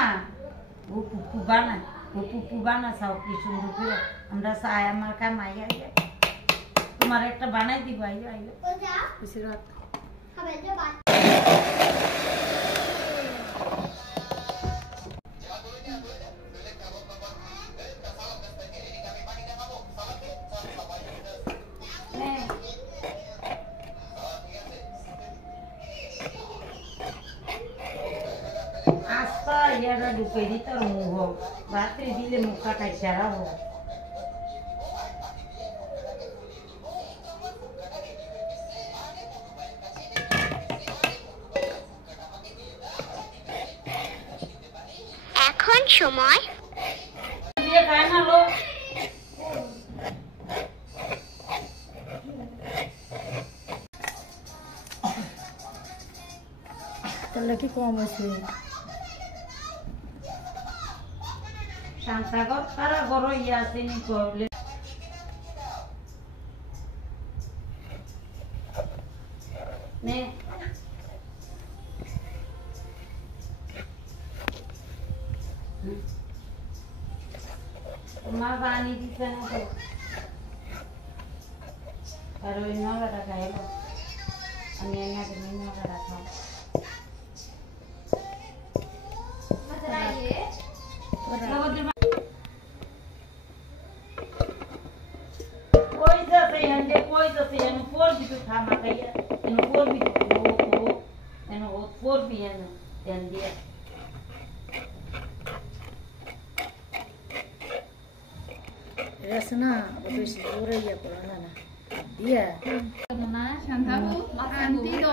না ও পুপু বানা চাও কি সুন্দর করে আমরা চাই আমার কামাই আইয়া তোমার একটা বানাই দিব আইও আইও বিশরাত খাবে যে বাত यारा ढुके दी तो मुँह बातरी दिले मुक्का का इशारा हो এখন সময় দিয়ে খায় না লো তাহলে কি কম আছে Santagot para goro ya sini goble. Ne. Ma bani di sana tu. Kalau ini ada kaya lo. Anianya ini ada kaya. Macam ni. कोई जैसे यानी फोर भी तो खामा कहिए यानी फोर भी वो यानी वो फोर भी यानी ध्यान दिया रसना वो तो पूरा ये पुराना ना दिया शांता को माखान ती दो